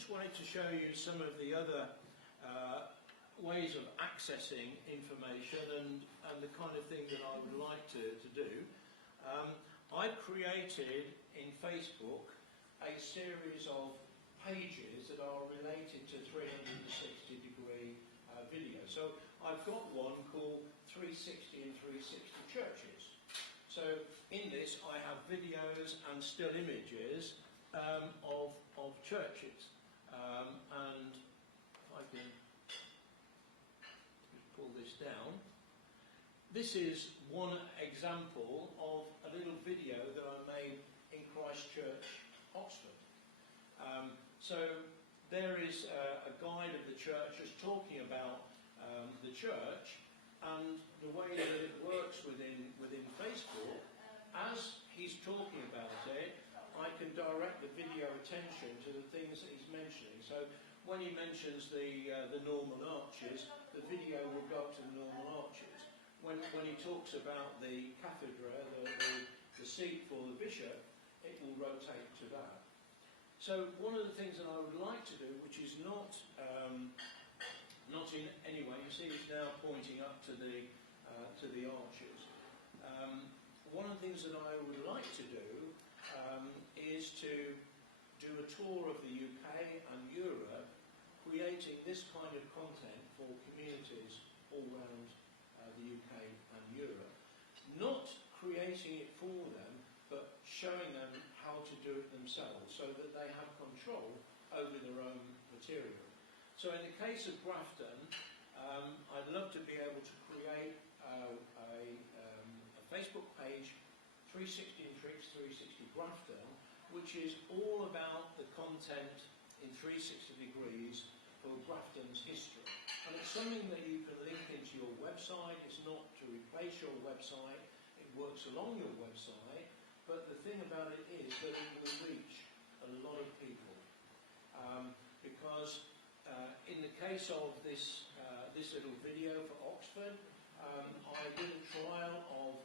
just wanted to show you some of the other ways of accessing information and the kind of thing that I would like to do. I created in Facebook a series of pages that are related to 360-degree video. So I've got one called 360 and 360 Churches. So in this I have videos and still images of churches. And if I can pull this down. This is one example of a little video that I made in Christchurch, Oxford. So there is a guide of the church just talking about the church and the way that it works within Facebook. As he's talking about it, I can direct the video attention to the things that he's mentioning. So when he mentions the Norman arches, the video will go up to the Norman arches. When he talks about the cathedra, the seat for the bishop, it will rotate to that. So one of the things that I would like to do, which is not in any way, you see it's now pointing up to the arches. One of the things that I would like to do is to do a tour of the UK and Europe, creating this kind of content for communities all around the UK and Europe. Not creating it for them, but showing them how to do it themselves so that they have control over their own material. So in the case of Grafton, I'd love to be able to create a Facebook page, 360 and Tricks 360 Grafton, which is all about the content in 360 degrees for Grafton's history. And it's something that you can link into your website. It's not to replace your website. It works along your website. But the thing about it is that it will reach a lot of people. Because in the case of this little video for Oxford, I did a trial of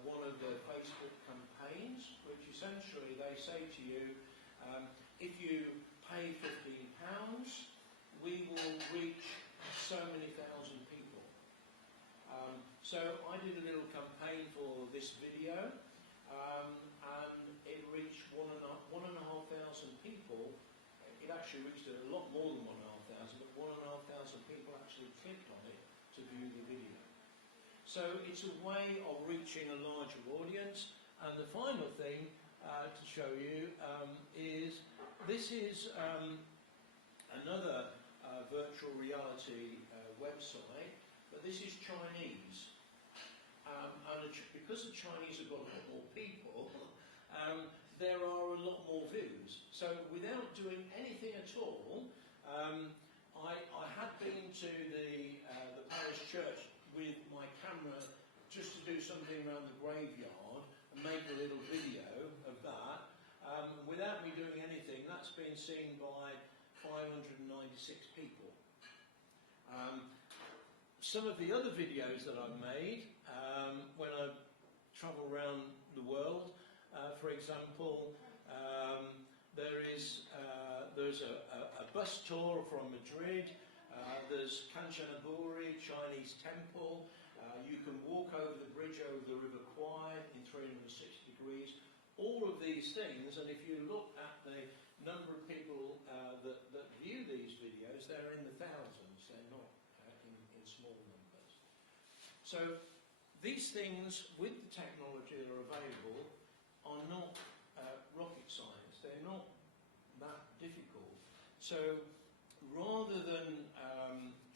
one of the Facebook campaigns, which essentially they say to you, if you pay £15, we will reach so many thousand people. So I did a little campaign for this video, and it reached 1,500 people. It actually reached a lot more than 1,500, but 1,500 people actually clicked on it to view the video. So it's a way of reaching a larger audience. And the final thing to show you is this is another virtual reality website, but this is Chinese. And because the Chinese have got a lot more people, there are a lot more views. So without doing anything at all, I had been to the parish church with my camera just to do something around the graveyard and make a little video of that. Without me doing anything, that's been seen by 596 people. Some of the other videos that I've made when I travel around the world, for example, there's a bus tour from Madrid. There's Kanchanaburi, Chinese temple. You can walk over the bridge over the River Kwai in 360 degrees. All of these things, and if you look at the number of people that view these videos, they're in the thousands. They're not in small numbers. So these things, with the technology that are available, are not rocket science. They're not that difficult. So rather than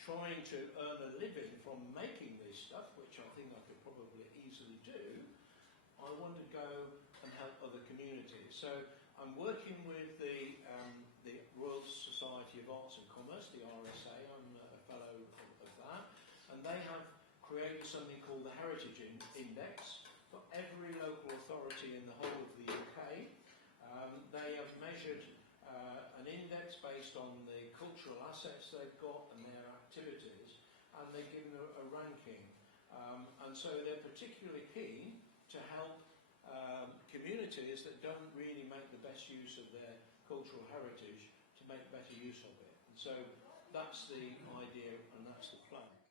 trying to earn a living from making this stuff, which I think I could probably easily do, I want to go and help other communities. So I'm working with the Royal Society of Arts and Commerce, the RSA. I'm a fellow of that, and they have created something called the Heritage Index for every local authority in the whole of the UK. They have measured an index based on the cultural assets they've got and their activities, and they give them a ranking. And so they're particularly keen to help communities that don't really make the best use of their cultural heritage to make better use of it. And so that's the idea and that's the plan.